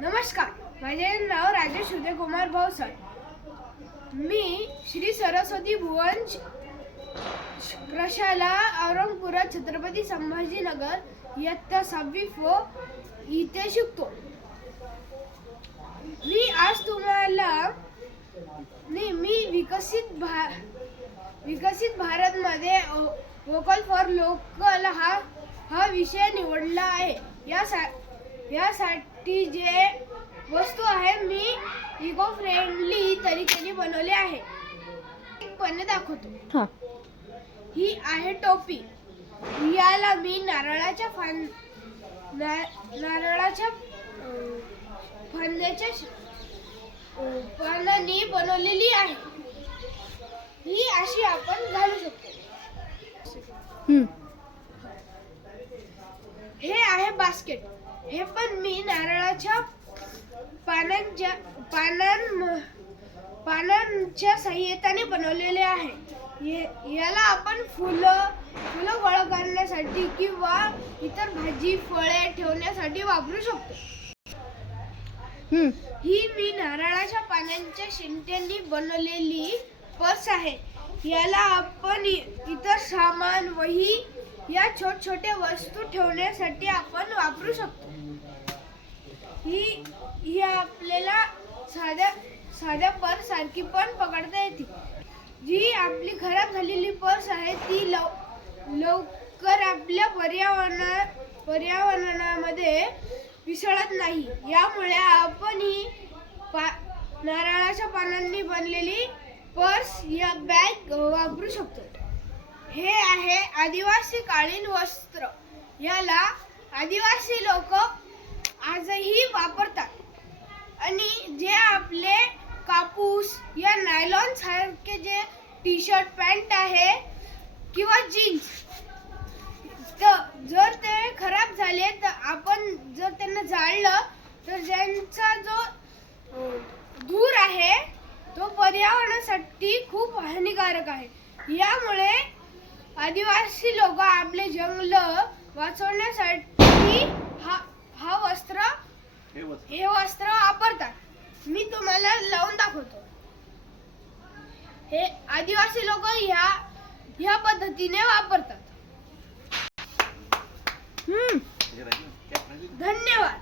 नमस्कार, माझे नाव राजेश उदयकुमार भावसाळ. मी श्री सरस्वती भुवन प्रशाला औरंगपुरात छत्रपती संभाजीनगर इयत्ता 6वी फ इथे शिकतो. मी आज तुम्हाला मी विकसित भारत मध्ये वोकल फॉर लोकल हा विषय निवडला आहे. यासाठी जे वस्तू आहे मी इको फ्रेंडली तरीकेने बनवले आहे. पण दाखवतो. ही आहे टोपी. याला मी नारळाच्या फांद्याच्या पानांनी बनवलेली आहे. ही अशी आपण घालू शकतो. हे आहे बास्केट. हे पण मी नारळाच्या पानांच्या सहाय्याने बनवलेले आहे. याला आपण फुलं गोळा करण्यासाठी किंवा इतर भाजी फळे ठेवण्यासाठी वापरू शकतो. ही मी नारळाच्या पानांच्या शेंड्यांनी बनवलेली पर्स आहे. याला आपण इतर सामान वही या छोट्या वस्तू ठेवण्यासाठी आपण वापरू शकतो. ही आपल्याला साध्या पर्स सारखी पण पकडता येते. जी आपली खराब झालेली पर्स आहे ती लवकर आपल्या पर्यावरणामध्ये मिसळत नाही. यामुळे आपण ही नारळाच्या पानांनी बनलेली पर्स या बॅग वापरू शकतो. हे आहे आदिवासी कालीन वस्त्र. याला आदिवासी लोक आजही वापरतात आणि जे आपले कापूस या नायलॉन सारखे जे टी शर्ट पॅन्ट आहे किंवा जीन्स जर ते खराब झाले तर आपण जर त्यांना जाळलं तर त्यांचा जो धूर आहे तो पर्यावरणासाठी खूप हानिकारक आहे. यामुळे आदिवासी लोक आपले जंगल वाचवण्यासाठी हे वस्त्र वापरतात. मी तुम्हाला लावून दाखवतो. हे आदिवासी लोक ह्या पद्धतीने वापरतात. धन्यवाद.